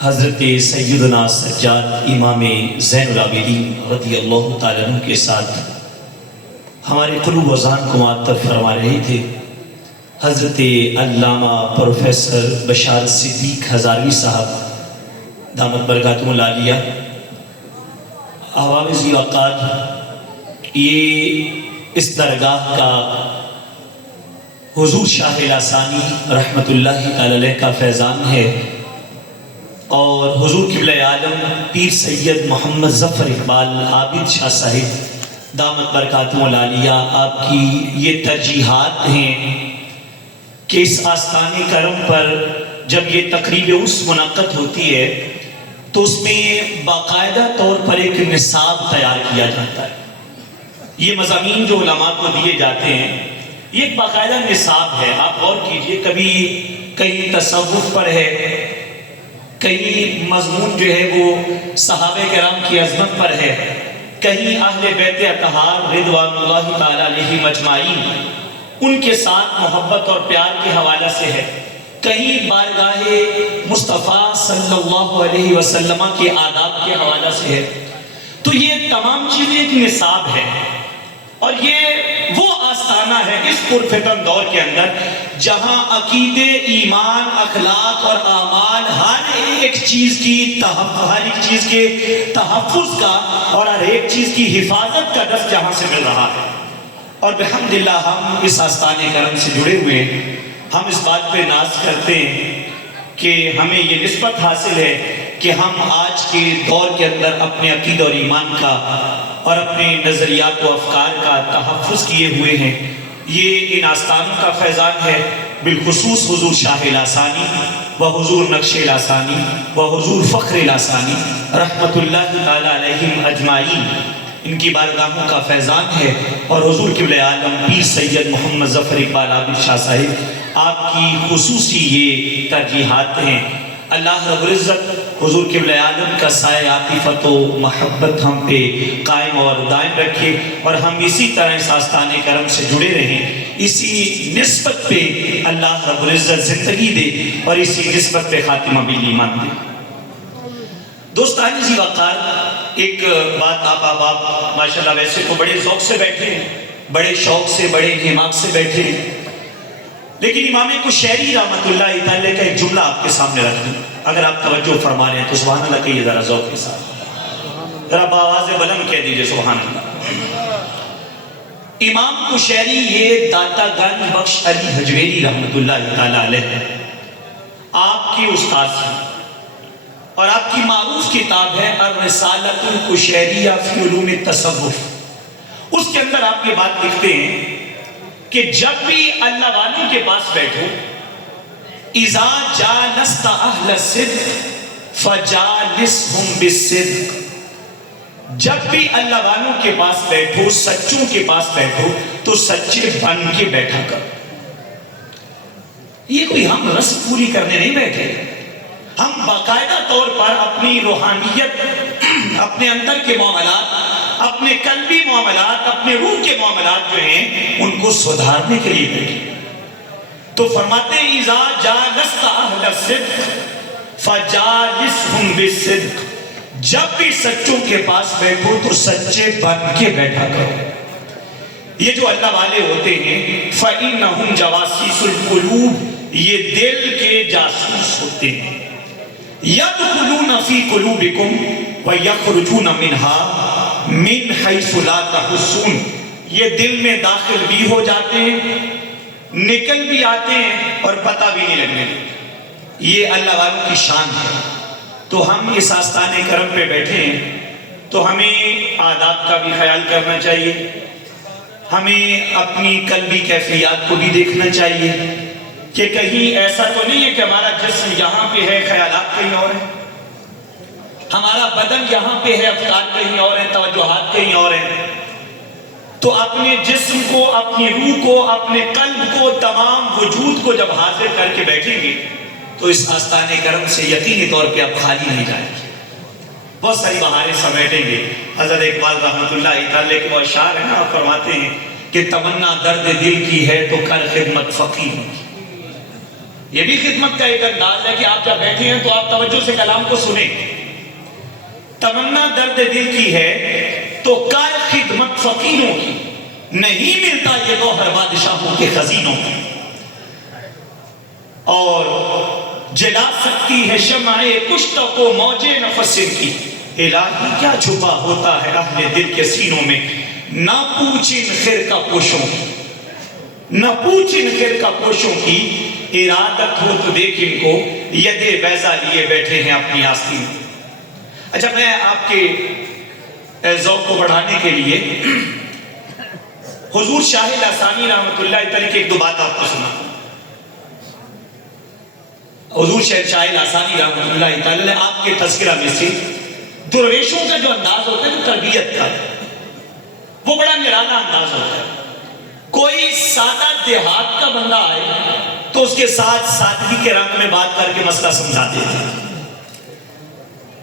حضرت سیدنا سجاد امام زین العابدین رضی اللہ تعالیٰ عنہ کے ساتھ ہمارے قلوب و ذہن کو معطر فرما رہے تھے حضرت علامہ پروفیسر بشار صدیق ہزاروی صاحب دامت برکاتہم العالیہ احباب ذی وقار، یہ اس درگاہ کا حضور شاہ لاسانی رحمت اللہ تعالی علیہ کا فیضان ہے، اور حضور قبلہ عالم پیر سید محمد ظفر اقبال عابد شاہ صاحب دامت برکاتہم العالیہ آپ کی یہ ترجیحات ہیں کہ اس آستان کرم پر جب یہ تقریب عرس منعقد ہوتی ہے تو اس میں باقاعدہ طور پر ایک نصاب تیار کیا جاتا ہے۔ یہ مضامین جو علماء کو دیے جاتے ہیں یہ ایک باقاعدہ نصاب ہے۔ آپ غور کیجئے، کبھی کہیں تصوف پر ہے، کہیں مضمون جو ہے وہ صحابہ کرام کی عظمت پر ہے، کہیں اہل بیت اطہار رضوان اللہ تعالی علیہم اجمعین ان کے ساتھ محبت اور پیار کے حوالے سے ہے، کہیں بارگاہ مصطفیٰ صلی اللہ علیہ وسلم کے آداب کے حوالے سے ہے۔ تو یہ تمام چیزیں ایک نصاب ہے، اور یہ وہ آستانہ ہے اس پرفتن دور کے اندر جہاں عقیدے، ایمان، اخلاق اور اعمال ہر ایک چیز کے تحفظ کا اور ہر ایک چیز کی حفاظت کا درس جہاں سے مل رہا ہے۔ اور بحمداللہ ہم اس آستان کرم سے جڑے ہوئے ہیں۔ ہم اس بات پہ ناز کرتے ہیں کہ ہمیں یہ نسبت حاصل ہے کہ ہم آج کے دور کے اندر اپنے عقیدہ اور ایمان کا اور اپنے نظریات و افکار کا تحفظ کیے ہوئے ہیں۔ یہ ان آستانوں کا فیضان ہے، بالخصوص حضور شاہ لاسانی و حضور نقش لاسانی و حضور فخر لاسانی رحمت اللہ تعالی علیہم اجمعین، ان کی بارگاہوں کا فیضان ہے۔ اور حضور قبلہ عالم پیر سید محمد ظفر اقبال عابد شاہ صاحب آپ کی خصوصی یہ ترجیحات ہیں۔ اللہ رب العزت حضور قبلہ عالم کا سایہ عاطفت و محبت ہم پہ قائم اور دائم رکھے، اور ہم اسی طرح اس آستان کرم سے جڑے رہیں، اسی نسبت پہ اللہ رب العزت زندگی دے اور اسی نسبت پہ خاتمہ بالایمان دے۔ دوستان ذی وقار، ایک بات آپ ماشاءاللہ ویسے تو بڑے ذوق سے بیٹھے ہیں، بڑے شوق سے، بڑے انہماک سے بیٹھے ہیں، لیکن امام کشیری رحمت اللہ تعالی کا ایک جملہ آپ کے سامنے رکھ دوں، اگر آپ توجہ فرما رہے ہیں تو سبحان اللہ کہیے ذرا ذوق کے ساتھ، ذرا بآواز بلند کہہ دیجئے سبحان اللہ۔ امام کشیری یہ داتا گنج بخش علی حجویری رحمت اللہ تعالی علیہ آپ کی استاد ہیں، اور آپ کی معروف کتاب ہے الرسالۃ الکشیریہ فی علوم التصوف۔ اس کے اندر آپ یہ بات لکھتے ہیں کہ جب بھی اللہ والوں کے پاس بیٹھو، اذا جالست اہل الصدق فجالسہم بالصدق، جب بھی اللہ والوں کے پاس بیٹھو، سچوں کے پاس بیٹھو تو سچے بن کے بیٹھا کرو۔ یہ کوئی ہم رسم پوری کرنے نہیں بیٹھے، ہم باقاعدہ طور پر اپنی روحانیت، اپنے اندر کے معاملات، اپنے قلبی معاملات، اپنے روح کے معاملات جو ہیں ان کو سدھارنے کے لیے بیٹھے۔ تو فرماتے ہیں اذا جالست اہل الصدق فجالسہم بالصدق، جب بھی سچوں کے پاس بیٹھو تو سچے بن کے بیٹھا کرو۔ یہ جو اللہ والے ہوتے ہیں فإنہم جواسیس القلوب، یہ دل کے جاسوس ہوتے ہیں، یدخلون فی قلوبکم ویخرجون منہا من حیث لا تحسون، یہ دل میں داخل بھی ہو جاتے ہیں، نکل بھی آتے ہیں اور پتہ بھی نہیں لگنے دیتے۔ یہ اللہ والوں کی شان ہے۔ تو ہم اس آستان کرم پہ بیٹھے ہیں تو ہمیں آداب کا بھی خیال کرنا چاہیے، ہمیں اپنی قلبی کیفیات کو بھی دیکھنا چاہیے کہ کہیں ایسا تو نہیں ہے کہ ہمارا جسم یہاں پہ ہے، خیالات کہیں اور ہیں، ہمارا بدن یہاں پہ ہے، افکار کہیں اور ہیں، توجہات کہیں اور ہیں۔ تو اپنے جسم کو، اپنی روح کو، اپنے قلب کو، تمام وجود کو جب حاضر کر کے بیٹھیں گے تو اس آستان کرم سے یقینی طور پہ اب خالی نہیں جائیں گے، بہت ساری بہاریں سمیٹیں گے۔ حضرت اقبال رحمت اللہ تعالی کے وہ اشعار ہیں نا، آپ فرماتے ہیں کہ تمنا درد دل کی ہے تو کر خدمت فقیر، یہ بھی خدمت کا ایک انداز ہے کہ آپ جب بیٹھے ہیں تو آپ توجہ سے کلام کو سنیں. تمنا درد دل کی ہے تو کار خدمت فقیروں کی، نہیں ملتا یہ گوہر بادشاہوں کے خزینوں میں. اور جلا سکتی ہے شمع کشتہ کو موج نفس کی، الہی کیا چھپا ہوتا ہے اہل دل کے سینوں میں. نہ پوچھ ان خرقہ پوشوں کی، نہ پوچھ ان خرقہ پوشوں کی، ارادت ہو تو دیکھ ان کو ید بیضا لیے بیٹھے ہیں اپنی آستین میں. اچھا، میں آپ کے ذوق کو بڑھانے کے لیے حضور شاہ لسانی رحمۃ اللہ علیہ کی ایک دو بات آپ کو سنا. حضور شاہ لسانی رحمۃ اللہ علیہ آپ کے تذکرہ میں سے درویشوں کا جو انداز ہوتا ہے تربیت کا، وہ بڑا نرالا انداز ہوتا ہے. کوئی سادہ دیہات کا بندہ آئے تو اس کے ساتھ سادگی کے رنگ میں بات کر کے مسئلہ سمجھاتے تھے.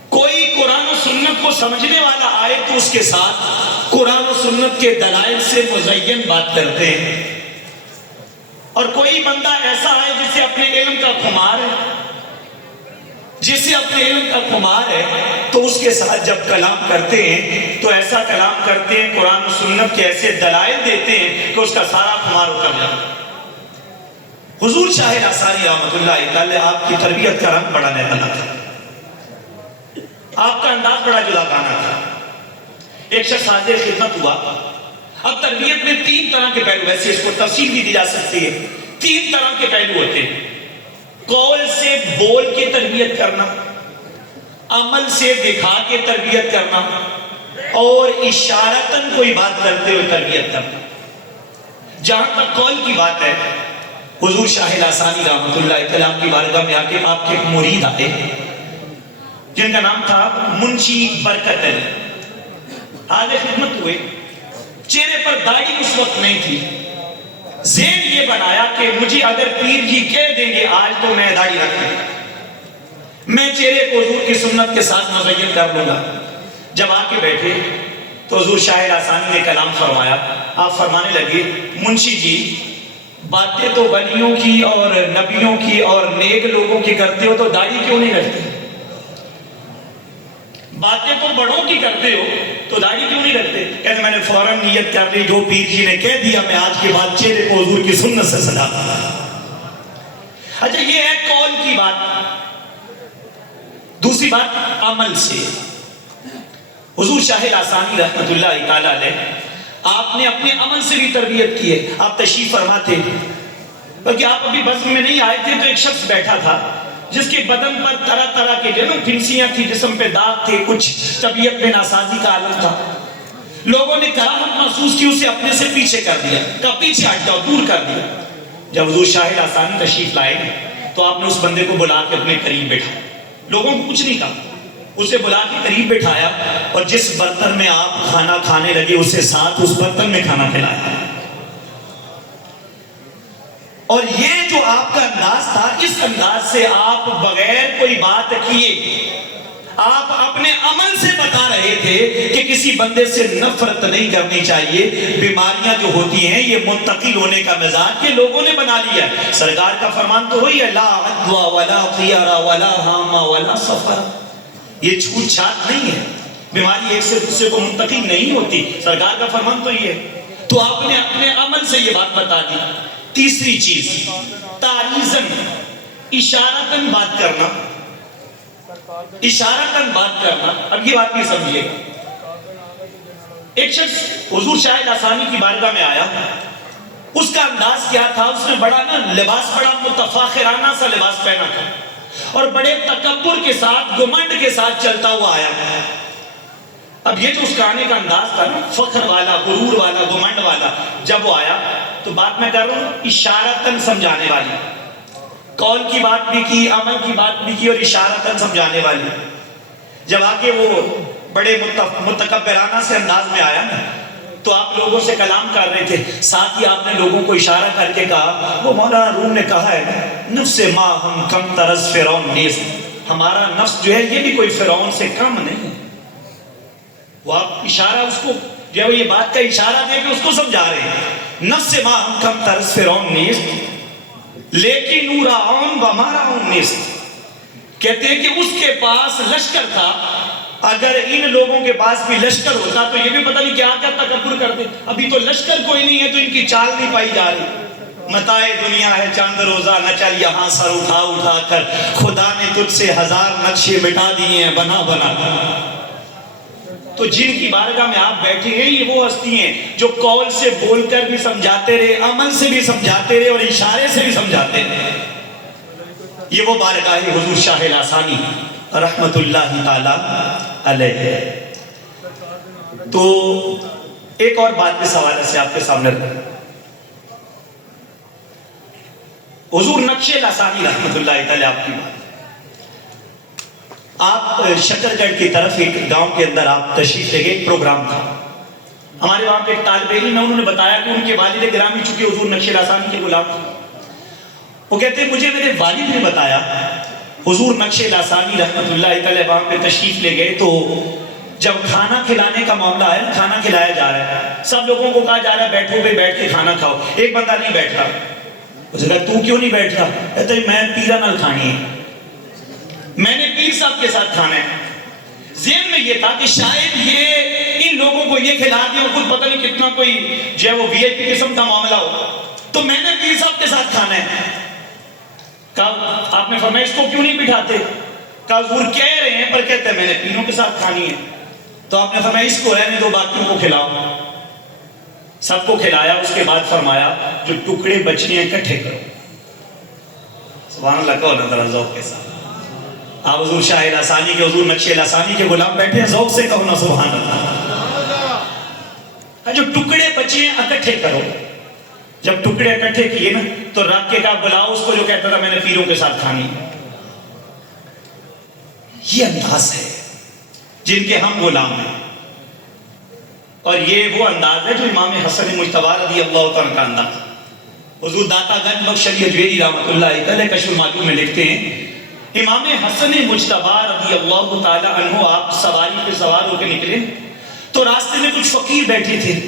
کوئی قرآن و سنت کو سمجھنے والا آئے تو اس کے ساتھ قرآن و سنت کے دلائل سے مزین بات کرتے ہیں. اور کوئی بندہ ایسا آئے جسے اپنے علم کا خمار ہے، جسے اپنے علم کا خمار ہے، تو اس کے ساتھ جب کلام کرتے ہیں تو ایسا کلام کرتے ہیں، قرآن و سنت کے ایسے دلائل دیتے ہیں کہ اس کا سارا خمار اتر جائے. حضور شاہ لسانی رحمۃ اللہ تعالی آپ کی تربیت کا رنگ بڑا نرالا تھا، آپ کا انداز بڑا جدا گانا تھا. ایک شخص حاضر خدمت ہوا. اب تربیت میں تین طرح کے پہلو، ویسے اس کو تفصیل بھی دی جا سکتی ہے. تین طرح کے پہلو ہوتے ہیں: قول سے بول کے تربیت کرنا، عمل سے دکھا کے تربیت کرنا، اور اشارتاً کوئی بات کرتے ہوئے تربیت کرنا. جہاں تک قول کی بات ہے، حضور شاہ لسانی رحمۃ اللہ کلام کی بارگاہ میں آ کے آپ کے ایک مرید آئے جن کا نام تھا منشی برکت علی. آج خدمت ہوئے، چہرے پر داڑھی اس وقت نہیں تھی. ذہن یہ بنایا کہ مجھے اگر پیر جی کہہ دیں گے آج تو میں داڑھی رکھ لوں، میں چہرے کو حضور کی سنت کے ساتھ مزین کر لوں گا. جب آ کے بیٹھے تو حضور شاہ لسانی نے کلام فرمایا. آپ فرمانے لگے، منشی جی باتیں تو ولیوں کی اور نبیوں کی اور نیک لوگوں کی کرتے ہو تو داڑھی کیوں نہیں رکھتے؟ باتیں تو بڑوں کی کرتے ہو تو داڑھی کیوں نہیں رکھتے؟ کہتے میں نے فوراً نیت کر لی، جو پیر جی نے کہہ دیا میں آج کے بعد چہرے کو حضور کی سنت سے سجا دوں. اچھا، یہ ہے قول کی بات. دوسری بات عمل سے. حضور شاہ لسانی رحمۃ اللہ تعالی علیہ آپ نے اپنے عمل سے بھی تربیت کی ہے. آپ تشریف فرما تھے، بلکہ آپ ابھی بزم میں نہیں آئے تھے تو ایک شخص بیٹھا تھا جس کے بدن پر طرح طرح کے پھنسیاں تھی، جسم پہ داغ تھے، کچھ طبیعت میں ناسازی کا عالم تھا. لوگوں نے کراہت محسوس کی، اسے اپنے سے پیچھے کر دیا، کہا پیچھے ہٹ جاؤ، دور کر دیا. جب حضور شاہ لسانی تشریف لائے تو آپ نے اس بندے کو بلا کے اپنے قریب بٹھایا. لوگوں کو کچھ نہیں کہا، اسے بلا کے قریب بٹھایا اور جس برتن میں آپ کھانا کھانے لگے اسے ساتھ اس برتن میں کھانا کھلایا. اور یہ جو آپ کا انداز تھا، اس انداز سے آپ بغیر کوئی بات کیے آپ اپنے عمل سے بتا رہے تھے کہ کسی بندے سے نفرت نہیں کرنی چاہیے. بیماریاں جو ہوتی ہیں یہ منتقل ہونے کا مزاج یہ لوگوں نے بنا لیا ہے. سرکار کا فرمان تو وہی ہے، لا عدوى ولا طیرہ ولا ہامہ ولا سفر. یہ چھوٹ چھات نہیں ہے، بیماری ایک سے دوسرے کو منتقل نہیں ہوتی. سرکار کا فرمان تو یہ ہے. تو آپ نے اپنے عمل سے یہ بات بتا دی. تیسری چیز تعریضاً، اشارتاً بات کرنا. اشارتاً بات کرنا. اب یہ بات نہیں سمجھیے گا. ایک شخص حضور شاہ لسانی کی بارگاہ میں آیا، اس کا انداز کیا تھا؟ اس نے بڑا لباس بڑا متفاخرانہ سا لباس پہنا تھا اور بڑے تکبر کے ساتھ گھمنڈ کے ساتھ چلتا ہوا آیا. اب یہ جو اس کا آنے کا انداز تھا نا، فخر والا، غرور والا، گھمنڈ والا، جب وہ آیا تو بات میں کر رہا ہوں اشارتاً سمجھانے والی. قول کی بات بھی کی، عمل کی بات بھی کی اور اشارتاً سمجھانے والی. جب آگے وہ بڑے متکبرانہ سے انداز میں آیا تو آپ لوگوں سے کلام کر رہے تھے، ساتھ ہی آپ نے لوگوں کو اشارہ کر کے کہا، وہ مولانا روم نے کہا ہے نفس ما ہم کم ترس فرعون نیز. ہمارا نفس جو ہے یہ بھی کوئی فرعون سے کم نہیں. وہ آپ اشارہ اس کو جو یہ بات کا اشارہ دے کے اس کو سمجھا رہے ہیں. نفس ما ہم کم ترس فرعون نیز لیکن نورعون و مارعون نیست، کہتے ہیں کہ اس کے پاس لشکر تھا، اگر ان لوگوں کے پاس بھی لشکر ہوتا تو یہ بھی پتہ نہیں کیا کیا تکبر کرتے. ابھی تو لشکر کوئی نہیں ہے تو ان کی چال نہیں پائی جا رہی. متاع دنیا ہے چاند روزہ نہ چل یہاں سر اٹھا اٹھا کر، خدا نے تجھ سے ہزار نقشے مٹا دیے ہیں بنا بنا. تو جن کی بارگاہ میں آپ بیٹھے ہیں یہ وہ ہستی ہیں جو قول سے بول کر بھی سمجھاتے رہے، عمل سے بھی سمجھاتے رہے اور اشارے سے بھی سمجھاتے رہے. یہ وہ بارگاہ حضور شاہ لاسانی رحمت اللہ تعالی علیہ. تو ایک اور بات اس حوالے سے آپ کے سامنے رکھیں. حضور نقش لاسانی رحمت اللہ تعالی آپ کی بات، آپ شکر گڑھ کی طرف ایک گاؤں کے اندر آپ تشریف لے گئے، ایک پروگرام تھا ہمارے وہاں پہ. ایک طالب علم ہے، انہوں نے بتایا کہ ان کے والد گرامی چونکہ حضور نقش لاسانی کے غلام تھے، وہ کہتے ہیں مجھے میرے والد نے بتایا حضور نقش لاسانی رحمت اللہ تعالی وہاں پہ تشریف لے گئے. تو جب کھانا کھلانے کا معاملہ ہے، کھانا کھلایا جا رہا ہے، سب لوگوں کو کہا جا رہا ہے بیٹھو بے بیٹھ کے کھانا کھاؤ. ایک بندہ نہیں بیٹھ رہا. اس نے کہا تو کیوں نہیں بیٹھ رہا؟ کہتا ہے میں پیرا نال کھانی ہے، میں نے پیر صاحب کے ساتھ کھانا ہے. ذہن میں یہ تھا کہ شاید یہ ان لوگوں کو یہ کھلا دیا اور خود پتہ نہیں کتنا کوئی جو ہے وہ وی آئی پی قسم کا معاملہ ہو، تو میں نے پیر صاحب کے ساتھ کھانا ہے. کہا آپ نے فرمایا اس کو کیوں نہیں بٹھاتے؟ کہا حضور کہہ رہے ہیں پر کہتے ہیں میں نے پیروں کے ساتھ کھانی ہے. تو آپ نے فرمایا اس کو رہنے دو، باقیوں کو کھلاؤ. سب کو کھلایا. اس کے بعد فرمایا جو ٹکڑے بچنے ہیں اکٹھے کرو. سبحان اللہ کہو نا ذرا ذوق کے ساتھ. آپ حضور شاہ لاسانی کے، حضور نقش لاسانی کے غلام بیٹھے ہیں، ذوق سے کہو نا سبحان اللہ. جو ٹکڑے بچے ہیں اکٹھے کرو. جب ٹکڑے اکٹھے کیے نا تو رکھ کے کہا بلاؤ اس کو جو کہتا تھا میں نے پیروں کے ساتھ کھانی. یہ انداز ہے جن کے ہم غلام ہیں، اور یہ وہ انداز ہے جو امام حسن مجتبی رضی اللہ تعالیٰ کا انداز. حضور داتا گنج بخش علی اجویری رحمۃ اللہ علیہ کشف المعلوم میں لکھتے ہیں امام حسن مجتبی رضی اللہ تعالیٰ عنہ آپ سواری پہ سوار ہو کے نکلے تو راستے میں کچھ فقیر بیٹھے تھے.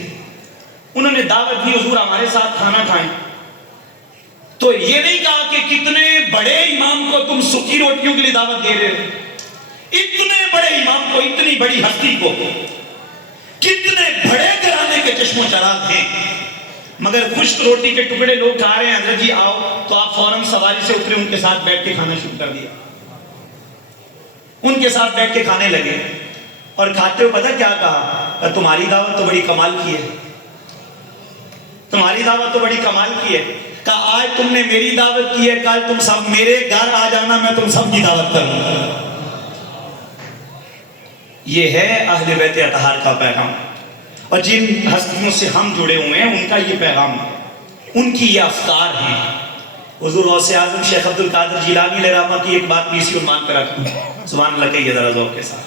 انہوں نے دعوت دی حضور ہمارے ساتھ کھانا کھائیں. تو یہ نہیں کہا کہ کتنے بڑے امام کو تم سکی روٹیوں کے لیے دعوت دے رہے ہو. اتنے بڑے امام کو، اتنی بڑی ہستی کو، کتنے بڑے گھرانے کے چشم و چراغ ہیں، مگر خشک روٹی کے ٹکڑے لوگ کھا رہے ہیں. حضرت جی آؤ. تو آپ فوراً سواری سے اترے، ان کے ساتھ بیٹھ کے کھانا شروع کر دیا. ان کے ساتھ بیٹھ کے کھانے لگے اور کھاتے ہوئے پتہ کیا کہا؟ تمہاری دعوت تو بڑی کمال کی ہے، تمہاری دعوت تو بڑی کمال کی ہے. کہا آج تم نے میری دعوت کی ہے، کل تم سب میرے گھر آ جانا، میں تم سب کی دعوت کروں گا. یہ ہے اہل بیت اطہار کا پیغام. اور جن ہستیوں سے ہم جڑے ہوئے ہیں ان کا یہ پیغام ہے، ان کی یہ افکار ہیں. حضور غوث اعظم شیخ عبد القادر جیلانی علیہ رحمہ کی ایک بات بھی اسی عنوان پر رکھوں. سبحان اللہ کہیے ذرا ذوق کے ساتھ.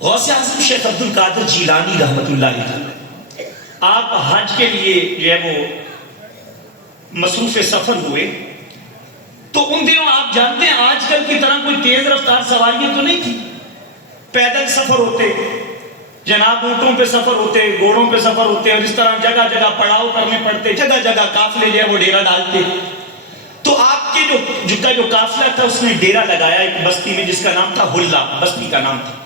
غوث اعظم شیخ عبد القادر جیلانی رحمۃ اللہ علیہ آپ حج کے لیے جو ہے وہ مصروف سفر ہوئے تو ان دنوں آپ جانتے ہیں آج کل کی طرح کوئی تیز رفتار سواریاں تو نہیں تھی. پیدل سفر ہوتے جناب، اونٹوں پہ سفر ہوتے، گھوڑوں پہ سفر ہوتے، اور اس طرح جگہ جگہ پڑاؤ کرنے پڑتے، جگہ جگہ قافلے جو ہے وہ ڈیرا ڈالتے. تو آپ کے جو قافلہ تھا اس نے ڈیرا لگایا ایک بستی میں جس کا نام تھا حلہ، بستی کا نام تھا.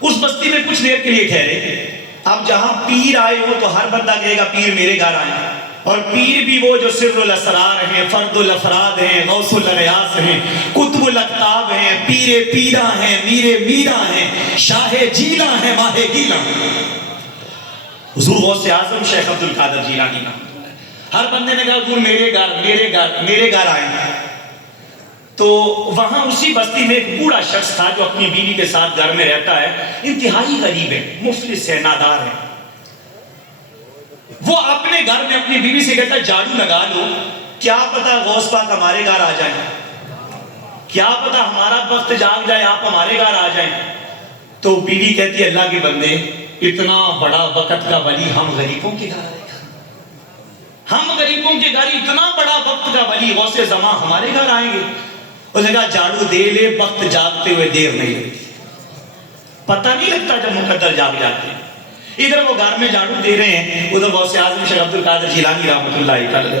اس بستی میں کچھ دیر کے لیے ٹھہرے. اب جہاں پیر آئے ہو تو ہر بندہ کہے گا پیر میرے گھر آئے، اور پیر بھی وہ جو سر الاسرار ہیں، فرد الافراد ہیں، غوث الاریاس ہیں، قطب الاقطاب ہیں، پیر پیرا ہیں، میر میرا ہیں، شاہ جیلا ہیں، ماہ گیلا. حضور غوث اعظم شیخ عبد القادر جیلانی کا ہر بندے نے کہا حضور میرے گھر آئے. تو وہاں اسی بستی میں ایک بوڑھا شخص تھا جو اپنی بیوی کے ساتھ گھر میں رہتا ہے، انتہائی غریب ہے، مفلس ہے، نادار ہے. وہ اپنے گھر میں اپنی بیوی سے کہتا ہے جھاڑو لگا لو، کیا پتا غوث پاک ہمارے گھر آ جائیں، کیا پتا ہمارا وقت جاگ جائے، آپ ہمارے گھر آ جائیں. تو بیوی کہتی ہے اللہ کے بندے، اتنا بڑا وقت کا ولی ہم غریبوں کے گھر آئے گا، ہم غریبوں کے گھر اتنا بڑا وقت کا ولی غوث زمان ہمارے گھر آئیں گے. اس نے کہا جھاڑو دے لے، وقت جاگتے ہوئے دیر نہیں لگتی، پتہ نہیں لگتا جب مقدر جاگ جاتے ہیں. ادھر وہ گھر میں جھاڑو دے رہے ہیں، ادھر غوث اعظم شیخ عبد القادر جیلانی رحمۃ اللہ علیہ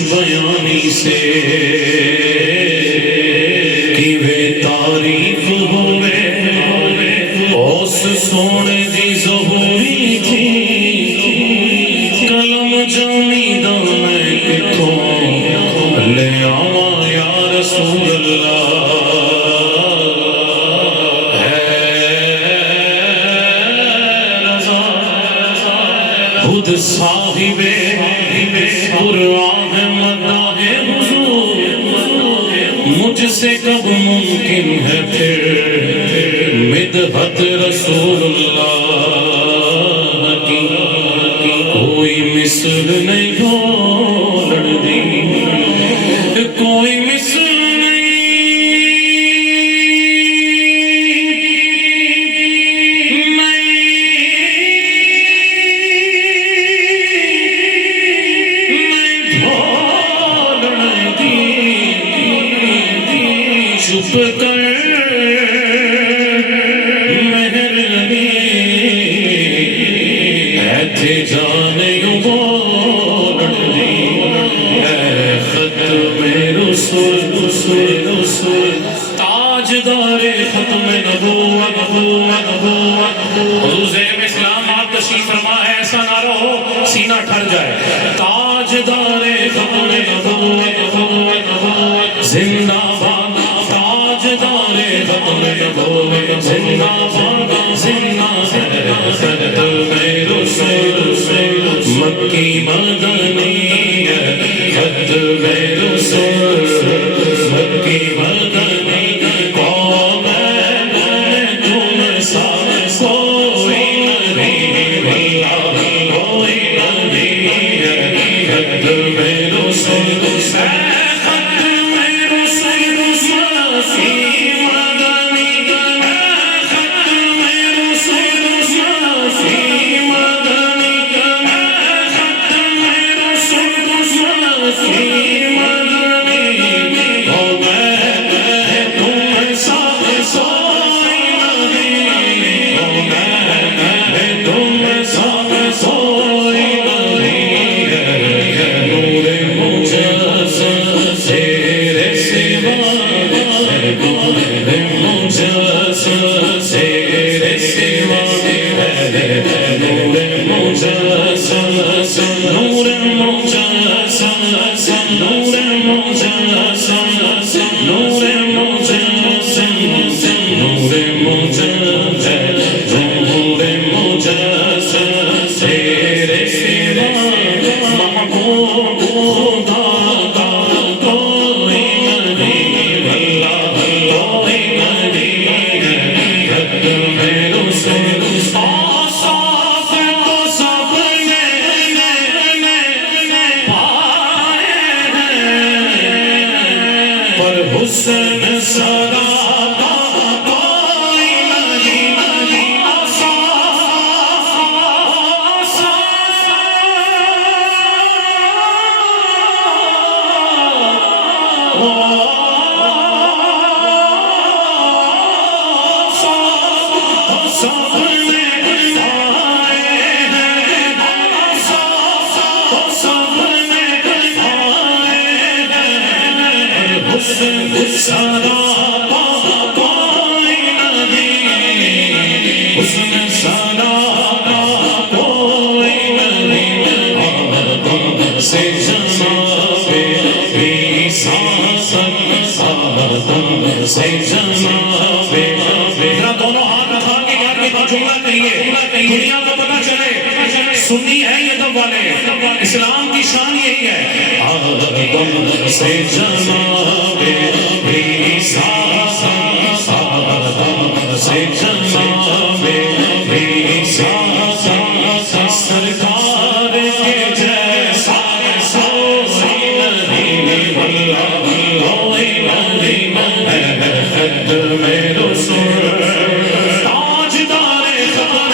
بیانی سے کی وے تعریف ہوئے اس سونے دی ظہوری تھی کلم جانی دانے کتوں لے آوا یا رسول اللہ خود صاحب قرآن مداح حضور مجھ سے کب ممکن ہے پھر مدحت رسول اللہ کی کوئی مثل نہیں بولن دی کوئی مثل چپ کر مہربانی ایتھے جانے بولن دی اے ختم رسول تاجدار ختم نبوت حضور زیب اسلام آپ تشریف فرما ہے ایسا نہ رہو سینہ ٹھر جائے تاجدار ختم نبوت زندہ باد تاجدار ختم نبوت زندہ باد زندہ ختم رسول مکی مدنی ختم رسول مکی مدنی قوم تم سا کوئی نہیں کوئی نہیں ختم رسول حسن سرا کوئی نہیں حسن سرا کوئی نہیں سے جناب سے جناب میرا دونوں ہاتھ اٹھا کے یاد میں جملہ کہیے دنیا کو پتہ چلے سنی ہے یہ دم والے اسلام کی شان یہی ہے آدم سے جناب سے جناب سرکار کے جیسا کوئی نہیں کوئی نہیں ختم رسول تاجدار ختم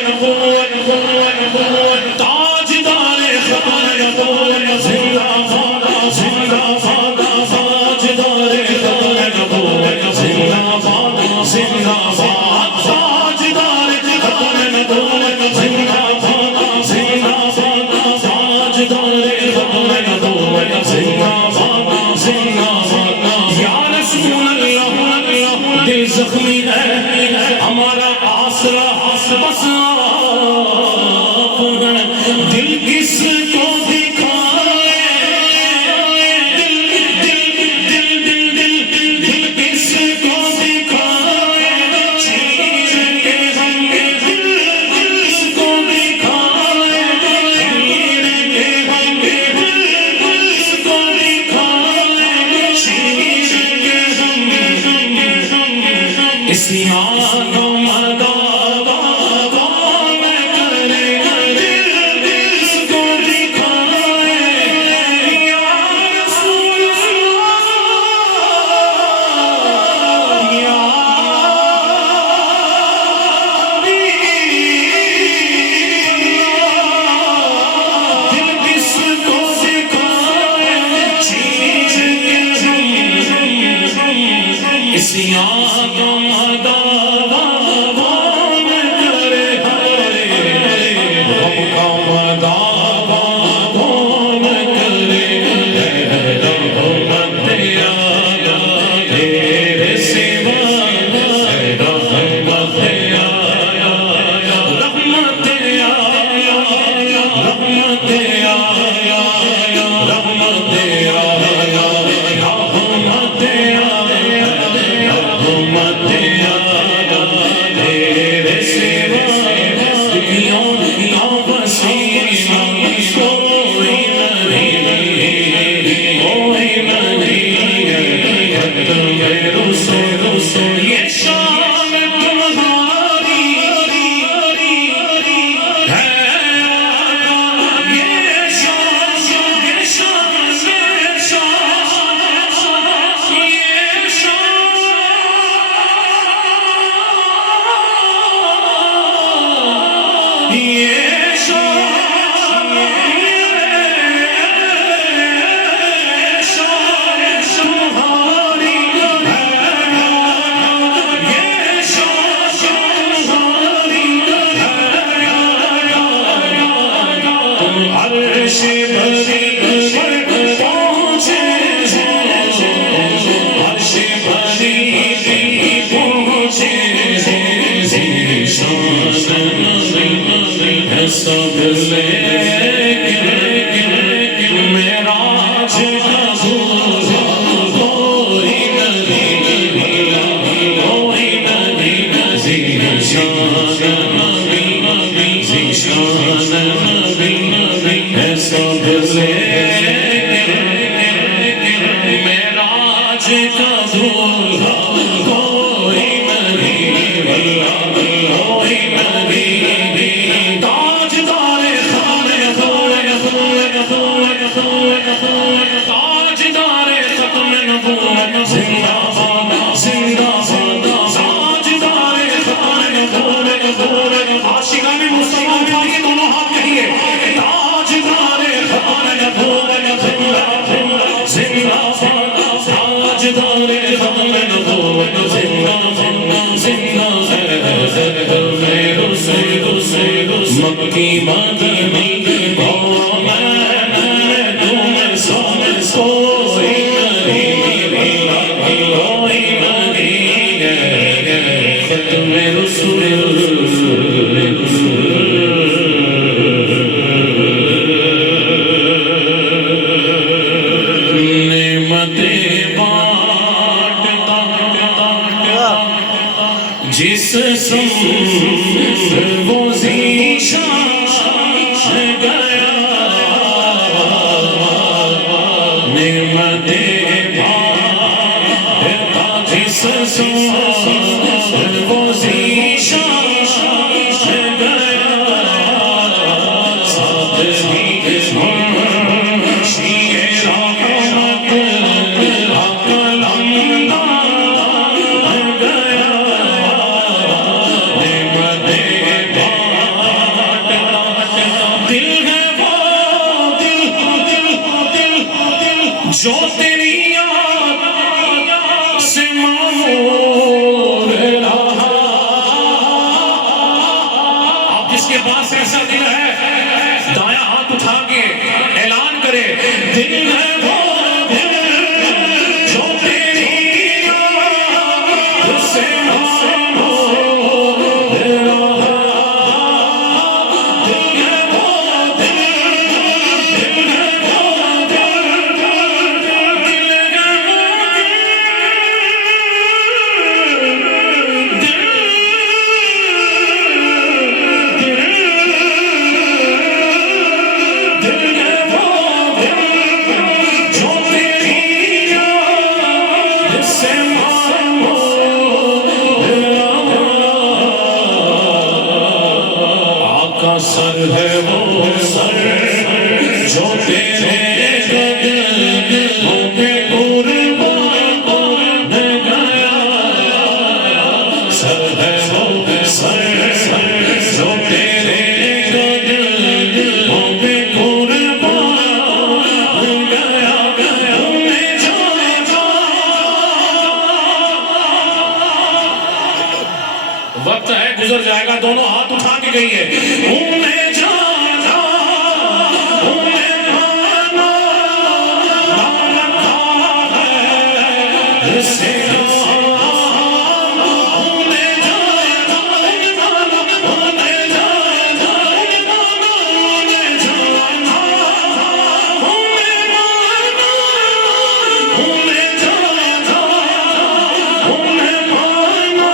نبوت تاجدار ختم نبوت زندہ باد زندہ باد تاجدار ختم نبوت زندہ باد زندہ باد تاجدار ختم نبوت زندہ باد زندہ باد تاجدار ختم زخمی ہے ہمارا آسرا بس آپ ہیں دل کس کو دکھائے دل کس کو دکھائے چیر کے ہم دل کس کو دکھائے چیر کے ہم دل کس کو دکھائے چیر کے ہم اس یاد کو مدا مکی مدنی جس سمت وہ ذیشان گیا نعمت بادتا جس سمت وہ ذیشان گیا ساتھ ہی منشی رحمت سر ہے وہ سر جو تیرے قدموں پہ قربان گیا، سر ہے وہ سر جو تیرے قدموں پہ قربان گیا، تمہیں وقت ہے گزر جائے گا، دونوں ہاتھ اٹھا کے گئی ہے، انہیں جانا انہیں مانا نہ رکھا ہے اسے انہیں جانا انہیں مانا انہیں جانا انہیں مانا انہیں جانا انہیں مانا انہیں جانا انہیں مانا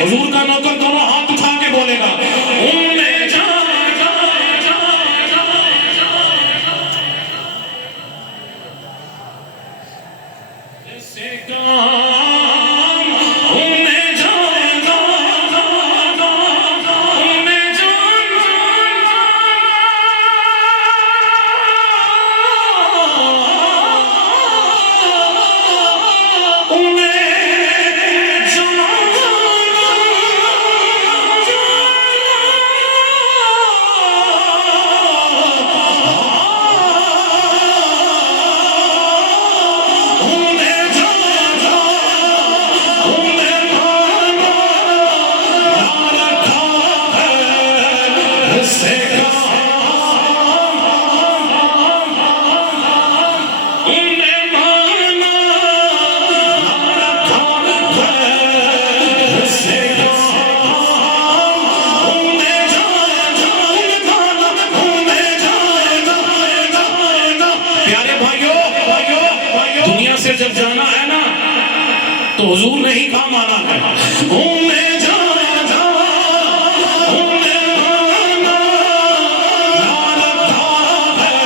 حضور کا نوکر دونوں ہاتھ اٹھا کے بولے گا، انہیں جانا اسے کام انہیں جانا انہیں جانا جب جانا ہے نا تو حضور نے ہی کام آنا ہے، انہیں جانا انہیں مانا نہ رکھا ہے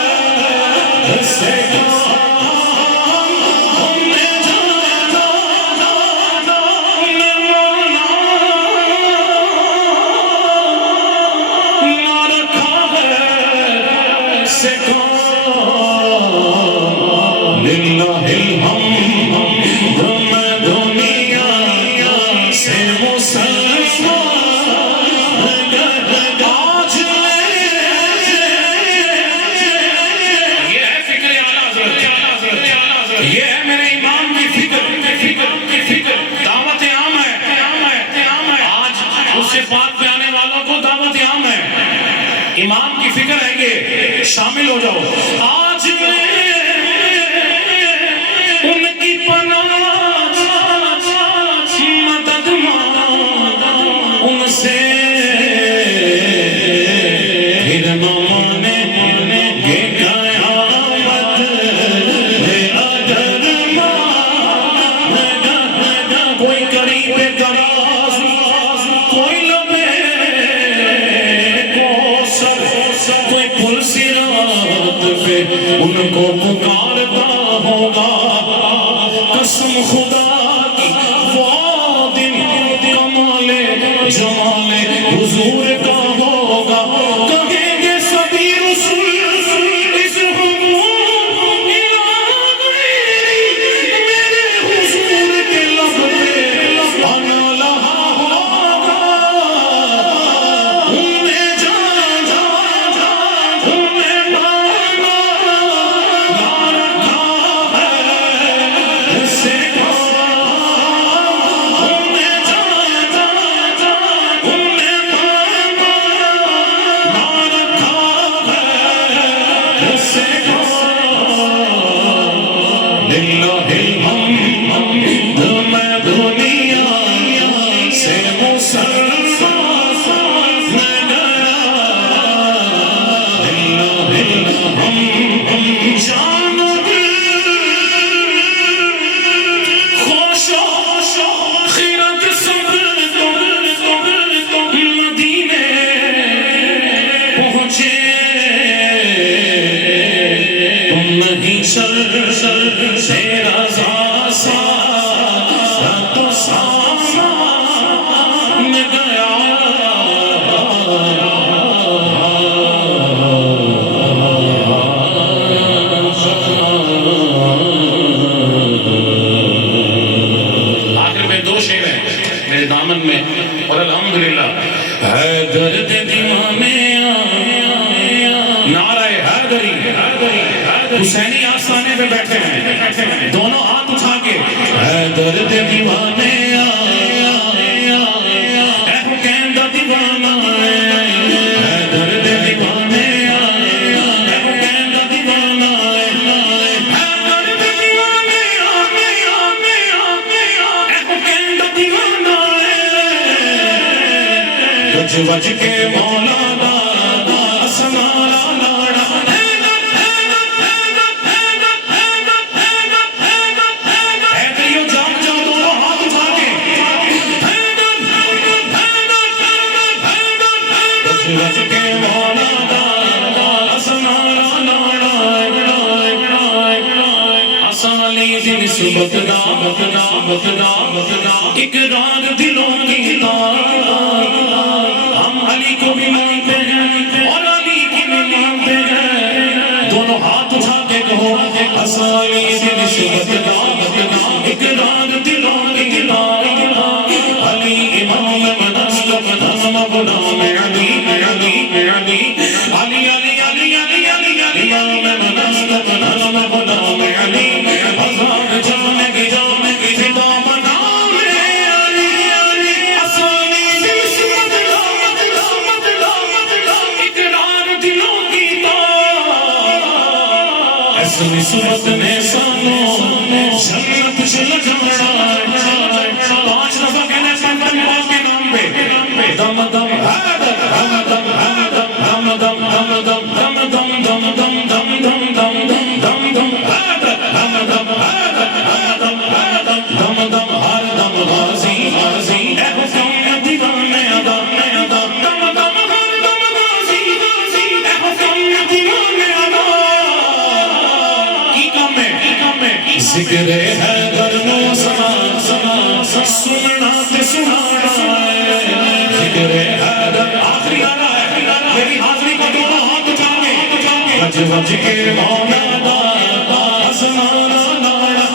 اسے کام، انہیں جانا انہیں مانا نہ رکھا ہے اسے کام، للہ یہ ہے میرے امام کی فکر، دعوت عام ہے، آج اس سے بات پہ آنے والوں کو دعوت عام ہے، امام کی فکر ہے کہ شامل ہو جاؤ، آج ان کی پناہ مدد مانگا ان سے پھر نہ مانے گے قیامت میں اگر مانگا، کوئی قریب دراز کوئی لبے کوثر کوئی پل صراط پہ ان کو پکارتا ہوگا، قسم خدا کی وہ دن کمال جمال حضور کا ہوگا، کہیں گے سبھی رسول اس حکم میرے حضور کے لب پہ آنا لہا ہوگا، انہیں جانا انہیں مانا نہ للہ الحمد میں دنیا سے مسلمان گیا جان خوش خیرت سب مدینے پہنچے نہیں شر تیرا سا تو سامنے گیا آخر میں دو شعر ہیں میرے دامن میں اور الحمدللہ حیدر دے دیوانے نعرہ حیدری حسینی آستانے پہ بیٹھے ہیں دونوں ہاتھ اٹھا کے حیدر دے دیوانے اے حسین دا دیوانہ حیدر دے دیوانے اے حسین دا دیوانہ حیدر دے دیوانے اے حسین دا دیوانہ گج وج کے مولانا اسمارا لاڑا حیدریو جاگ جاؤ دونوں ہاتھ اٹھا کے گج وج کے مولانا اسمارا لاڑا اسالی دی نسبت دا اقرار دلوں کی تار ہم علی کو بھی مانتے ہیں اور علی کی بھی مانتے ہیں دونوں ہاتھ اٹھا کے کہو اسالی دی نسبت دا اقرار دلوں کی تار علی امام منصب نظم غلام علی علی علی علی علی علی علی علی امام منصب نظم غلام علی ہزار جانے کی فدا منام علی علی اسالی دی نسبت دا اقرار دلوں کی تار اس نسبت نے سانو جنت چل جانا 5 دفعہ کہنا سنتن پاک کے نام پہ دم دم حیدر دم دم حیدر دم دم دم دم دم دم دم دم دم دم دم دم دم حیدر دم دم حیدر دم حیدر دم دم ہر دم غازی غازی اے حسین دیوانے ادا دم دم ہر دم غازی غازی اے حسین دیوانے ادا کی کم ہے ذکر حیدر نو سننا تے سنانا ذکر حیدر آخری آنا ہے میری حاضری کو دونوں ہاتھ اٹھا کے گج وج کے مولانا اسمارا لاڑا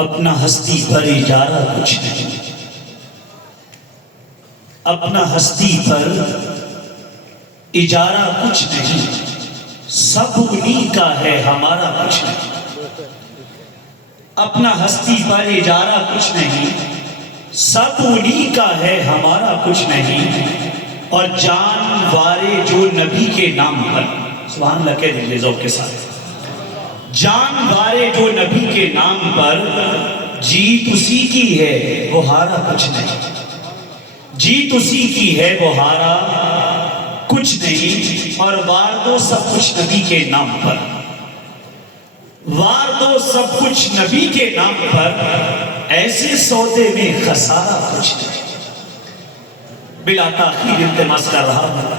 اپنا ہستی پر اجارہ کچھ نہیں، اپنا ہستی پر اجارہ کچھ نہیں، سب انہی کا ہے ہمارا کچھ نہیں۔ اپنا ہستی پر اجارہ کچھ نہیں، سب انہی کا ہے ہمارا کچھ نہیں، اور جان وارے جو نبی کے نام پر، سبحان اللہ کہہ دیجئے ذوق کے ساتھ، جان وارے جو نبی کے نام پر، جیت اسی کی ہے وہ ہارا کچھ نہیں، جیت اسی کی ہے وہ ہارا کچھ نہیں، اور وار دو سب کچھ نبی کے نام پر، وار دو سب کچھ نبی کے نام پر، ایسے سودے میں خسارہ کچھ نہیں۔ بلا تاخیر التماس کر رہا ہوں